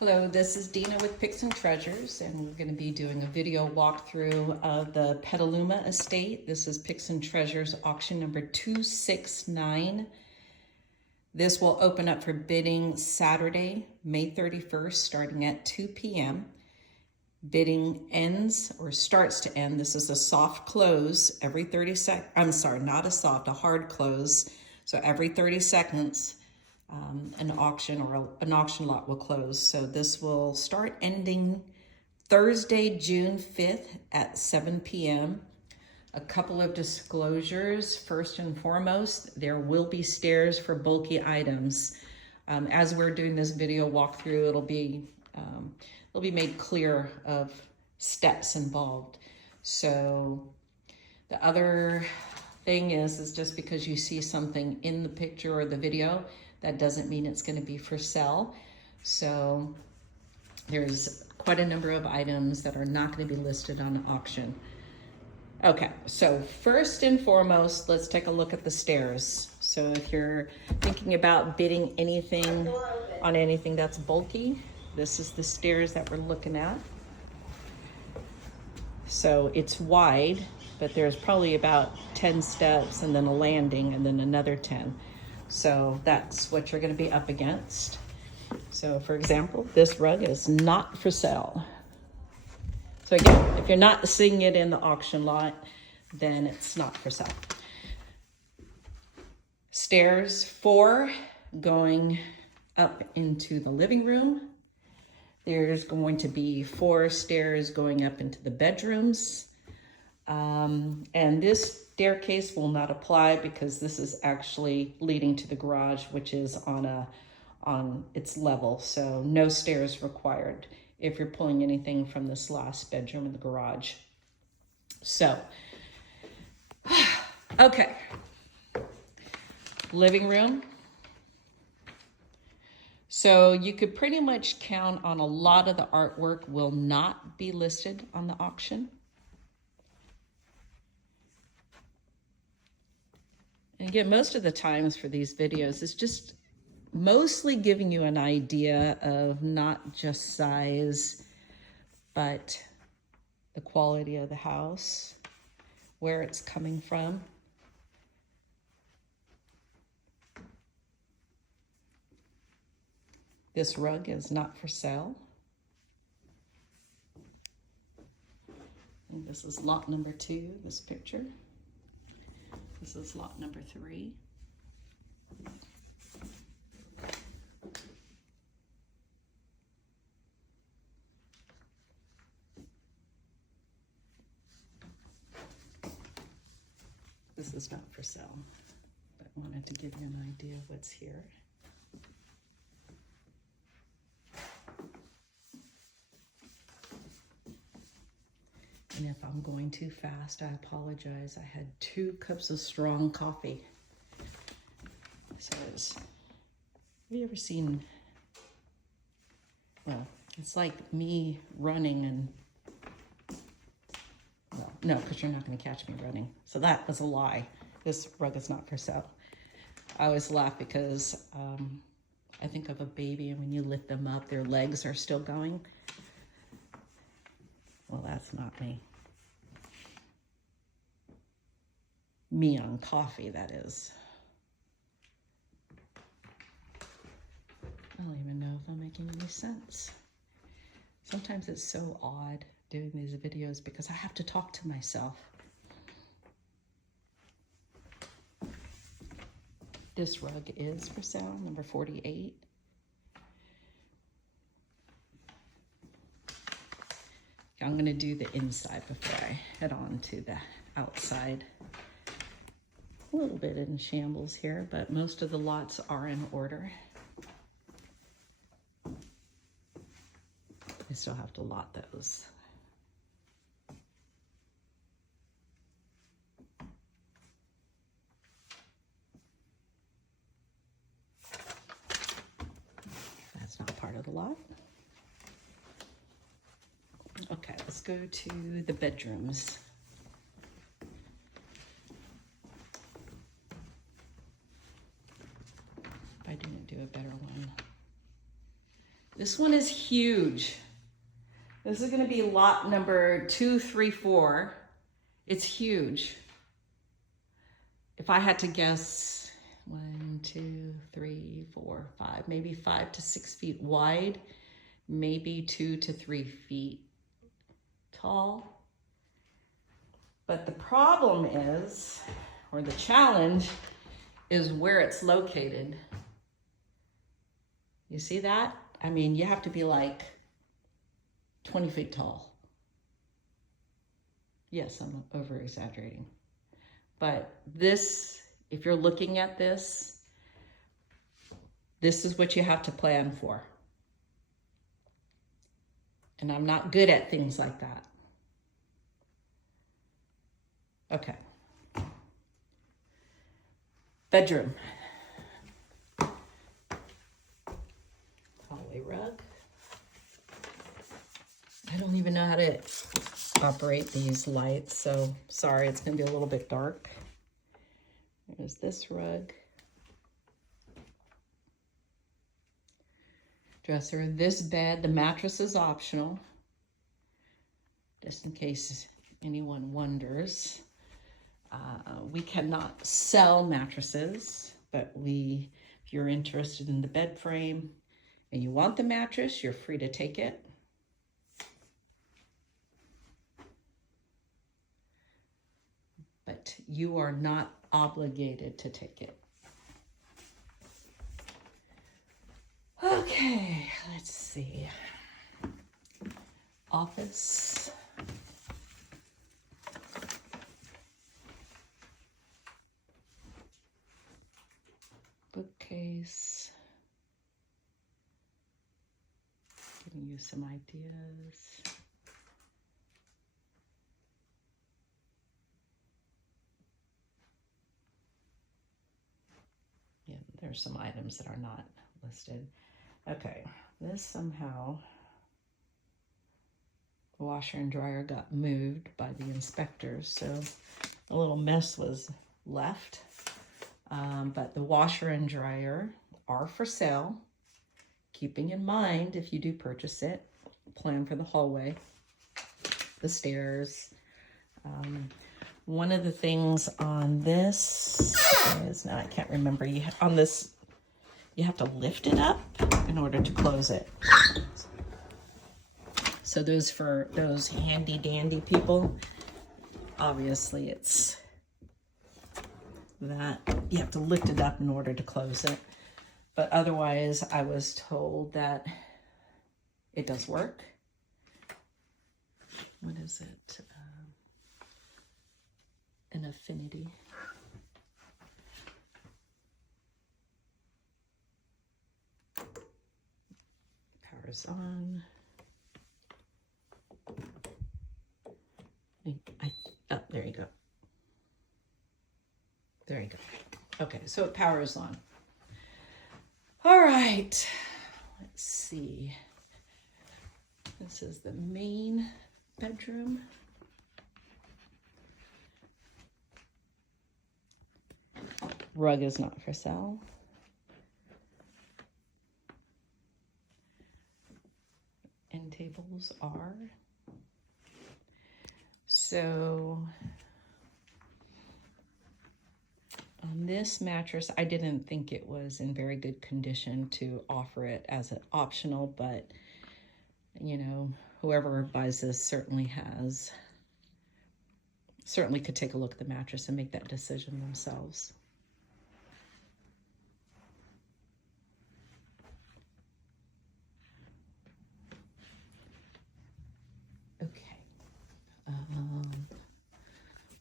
Hello, this is Dina with Picks and Treasures, and we're going to be doing a video walkthrough of the PETALUMA estate. This is Picks and Treasures auction number 269. This will open up for bidding Saturday, May 31st, starting at 2 p.m. Bidding ends or starts to end. This is a soft close every 30 seconds. I'm sorry, not a soft, a hard close. So every 30 seconds. An auction or an auction lot will close. So this will start ending Thursday, June 5th at 7 p.m. A couple of disclosures. First and foremost, there will be stairs for bulky items. As we're doing this video walkthrough, it'll be made clear of steps involved. So the other thing is just because you see something in the picture or the video, that doesn't mean it's going to be for sale. So there's quite a number of items that are not going to be listed on auction. Okay, so first and foremost, let's take a look at the stairs. So if you're thinking about bidding anything on anything that's bulky, this is the stairs that we're looking at. So it's wide, but there's probably about 10 steps and then a landing and then another 10. So that's what you're going to be up against. So for example, this rug is not for sale. So again, if you're not seeing it in the auction lot, then it's not for sale. Stairs 4 going up into the living room. There's going to be 4 stairs going up into the bedrooms. And this staircase will not apply because this is actually leading to the garage, which is on its level. So no stairs required if you're pulling anything from this last bedroom in the garage. So, okay. Living room. So you could pretty much count on a lot of the artwork will not be listed on the auction. And again, most of the times for these videos, it's just mostly giving you an idea of not just size, but the quality of the house, where it's coming from. This rug is not for sale. And this is lot number 2, this picture. This is lot number 3. This is not for sale, but wanted to give you an idea of what's here. And if I'm going too fast, I apologize. I had 2 cups of strong coffee. So have you ever seen, well, it's like me running and, well, no, because you're not going to catch me running. So that was a lie. This rug is not for sale. I always laugh because I think of a baby, and when you lift them up, their legs are still going. Well, that's not me. Me on coffee, that is. I don't even know if I'm making any sense. Sometimes it's so odd doing these videos because I have to talk to myself. This rug is for sale, number 48. I'm going to do the inside before I head on to the outside. A little bit in shambles here, but most of the lots are in order. I still have to lot those. That's not part of the lot. Okay, let's go to the bedrooms. If I didn't do a better one. This one is huge. This is going to be lot number 234. It's huge. If I had to guess, 1, 2, 3, 4, 5, maybe 5 to 6 feet wide, maybe 2 to 3 feet tall. But the problem is, or the challenge, is where it's located. You see that? I mean, you have to be like 20 feet tall. Yes, I'm over exaggerating. But this, if you're looking at this, this is what you have to plan for. And I'm not good at things like that. Okay. Bedroom. Hallway rug. I don't even know how to operate these lights, so sorry, it's going to be a little bit dark. There's this rug. Dresser. This bed, the mattress is optional, just in case anyone wonders. We cannot sell mattresses, but if you're interested in the bed frame and you want the mattress, you're free to take it. But you are not obligated to take it. Okay, let's see. Office. Bookcase. Giving you some ideas. Yeah, there's some items that are not listed. Okay, this somehow, the washer and dryer got moved by the inspectors, so a little mess was left. But the washer and dryer are for sale. Keeping in mind, if you do purchase it, plan for the hallway, the stairs. One of the things on this is, now I can't remember, on this, you have to lift it up in order to close it. So those for those handy dandy people, obviously it's that you have to lift it up in order to close it. But otherwise, I was told that it does work. What is it? An affinity. Power's on. Oh, there you go. There you go. Okay, so it powers on. All right, let's see. This is the main bedroom. Rug is not for sale. End tables are. So on this mattress, I didn't think it was in very good condition to offer it as an optional, but you know, whoever buys this certainly could take a look at the mattress and make that decision themselves.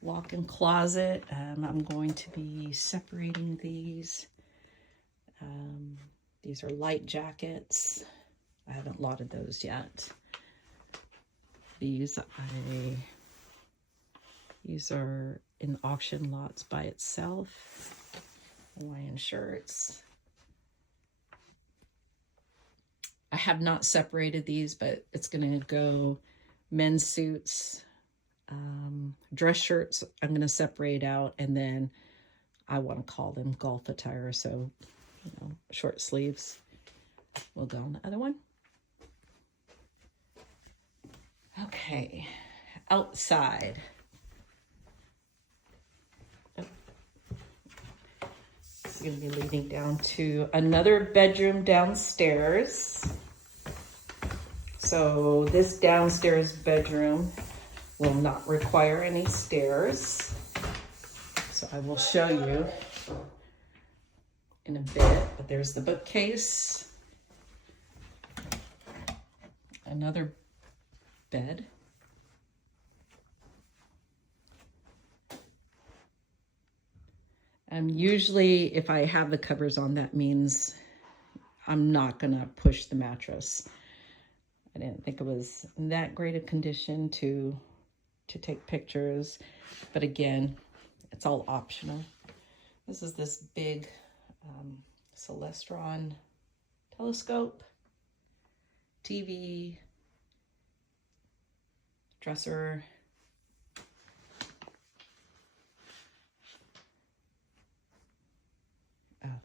Walk-in closet. I'm going to be separating these. These are light jackets. I haven't lotted those yet. These are in auction lots by itself. Hawaiian shirts. I have not separated these, but it's going to go men's suits. Dress shirts I'm going to separate out, and then I want to call them golf attire, so you know, short sleeves will go on the other one. Okay, outside. It's going to be leading down to another bedroom downstairs. So this downstairs bedroom will not require any stairs. So I will show you in a bit, but there's the bookcase, another bed, and usually if I have the covers on, that means I'm not gonna push the mattress. I didn't think it was in that great a condition to take pictures, but again, it's all optional. This is this big Celestron telescope, TV, dresser,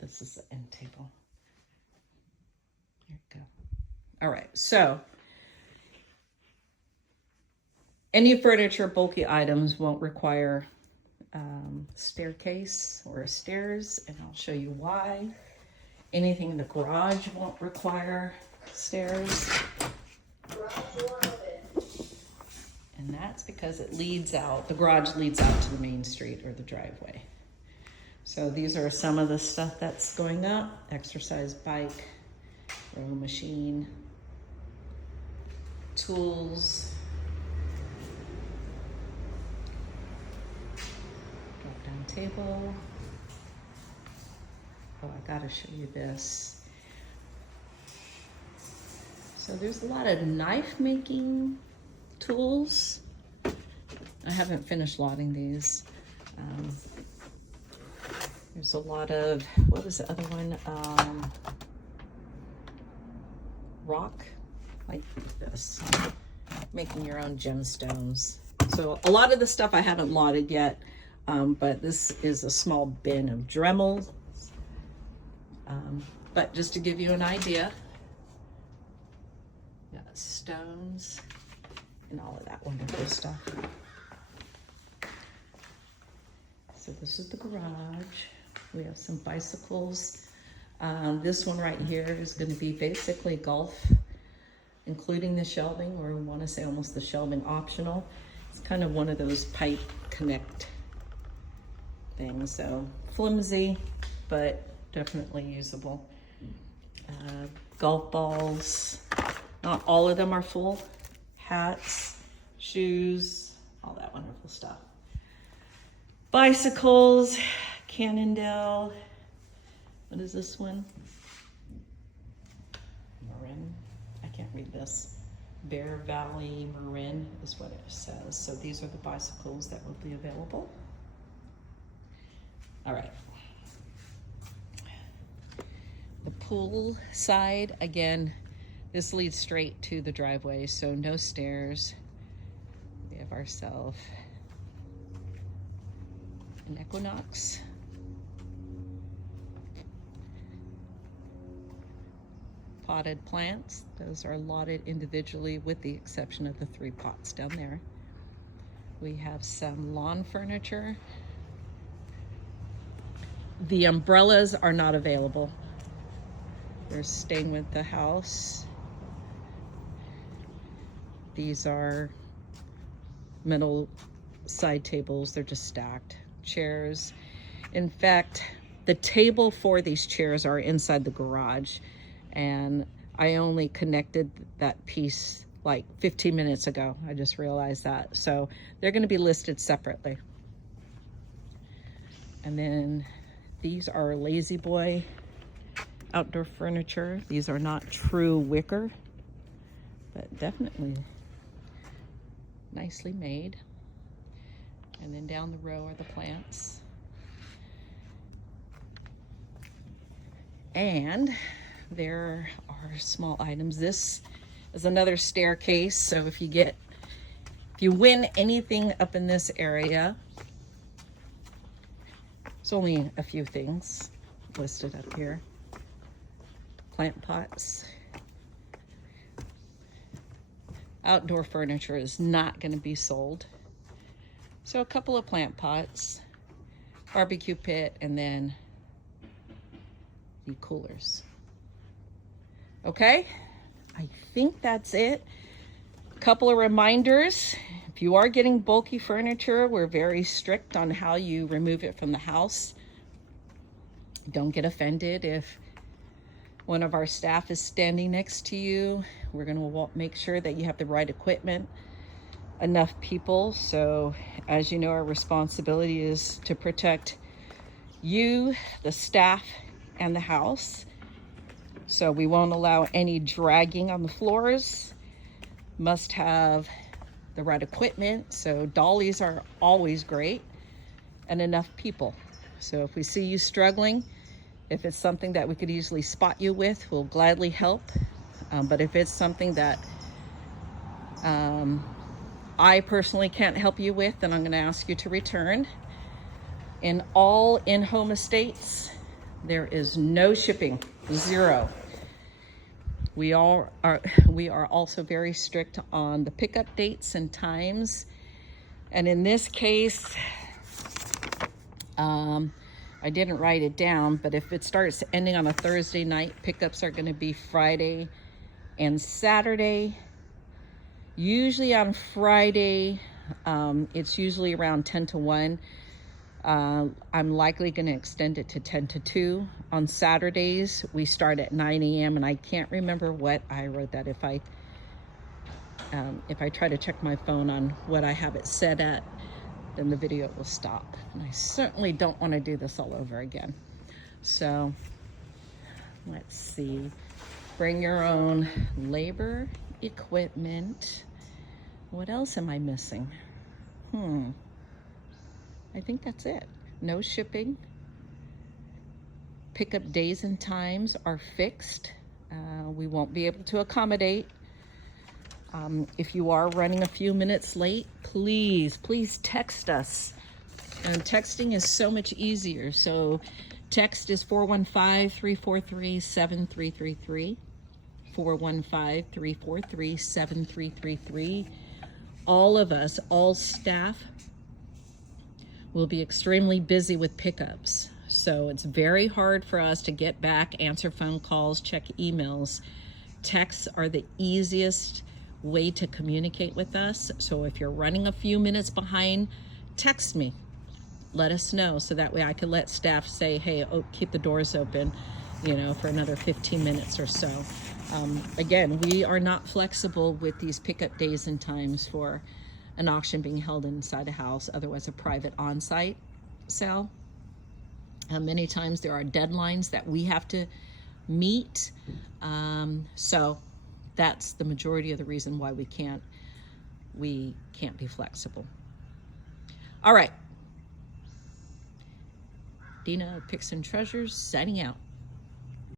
this is the end table. Here we go. All right, so any furniture, bulky items won't require staircase or stairs, and I'll show you why. Anything in the garage won't require stairs. And that's because it leads out, the garage leads out to the main street or the driveway. So these are some of the stuff that's going up: exercise bike, row machine, tools, drop down table. Oh, I gotta show you this. So there's a lot of knife making tools. I haven't finished loading these. There's a lot of, what was the other one? Rock, like this. Making your own gemstones. So a lot of the stuff I haven't loaded yet, but this is a small bin of Dremel. But just to give you an idea, got stones and all of that wonderful stuff. So this is the garage. We have some bicycles. This one right here is going to be basically golf, including the shelving, or we want to say almost the shelving optional. It's kind of one of those pipe connect things. So flimsy, but definitely usable. Golf balls. Not all of them are full. Hats, shoes, all that wonderful stuff. Bicycles, Cannondale. What is this one? Marin. I can't read this. Bear Valley Marin is what it says. So these are the bicycles that will be available. All right. The pool side, again, this leads straight to the driveway, so no stairs. We have ourselves an Equinox. Potted plants, those are lotted individually with the exception of the 3 pots down there. We have some lawn furniture. The umbrellas are not available. They're staying with the house. These are metal side tables. They're just stacked. Chairs. In fact, the table for these chairs are inside the garage, and I only connected that piece like 15 minutes ago. I just realized that. So they're going to be listed separately. And then these are Lazy Boy outdoor furniture. These are not true wicker, but definitely nicely made. And then down the row are the plants. And there are small items. This is another staircase, so if you win anything up in this area, there's only a few things listed up here. Plant pots, Outdoor furniture is not going to be sold. So a couple of plant pots, barbecue pit, and then the coolers. Okay, I think that's it. A couple of reminders. If you are getting bulky furniture, we're very strict on how you remove it from the house. Don't get offended if one of our staff is standing next to you. We're going to make sure that you have the right equipment, enough people. So as you know, our responsibility is to protect you, the staff, and the house. So we won't allow any dragging on the floors. Must have the right equipment. So dollies are always great, and enough people. So if we see you struggling, if it's something that we could easily spot you with, we'll gladly help. But if it's something that I personally can't help you with, then I'm going to ask you to return. In all in-home estates, there is no shipping, zero. We are also very strict on the pickup dates and times. And in this case, I didn't write it down, but if it starts ending on a Thursday night, pickups are going to be Friday and Saturday. Usually on Friday, it's usually around 10 to 1. I'm likely going to extend it to 10 to 2. On Saturdays, we start at 9 a.m. and I can't remember what I wrote that. If I try to check my phone on what I have it set at, then the video will stop. And I certainly don't want to do this all over again. So let's see. Bring your own labor, equipment. What else am I missing? I think that's it. No shipping. Pickup days and times are fixed. We won't be able to accommodate. If you are running a few minutes late, please text us. And texting is so much easier. So text is 415-343-7333. 415-343-7333. All of us, all staff, will be extremely busy with pickups. So it's very hard for us to get back, answer phone calls, check emails. Texts are the easiest way to communicate with us. So if you're running a few minutes behind, text me. Let us know, so that way I can let staff say, hey, keep the doors open, for another 15 minutes or so. Again, we are not flexible with these pickup days and times for an auction being held inside a house, otherwise a private on-site sale. Many times there are deadlines that we have to meet. So that's the majority of the reason why we can't be flexible. All right. Dina, Picks and Treasures, signing out.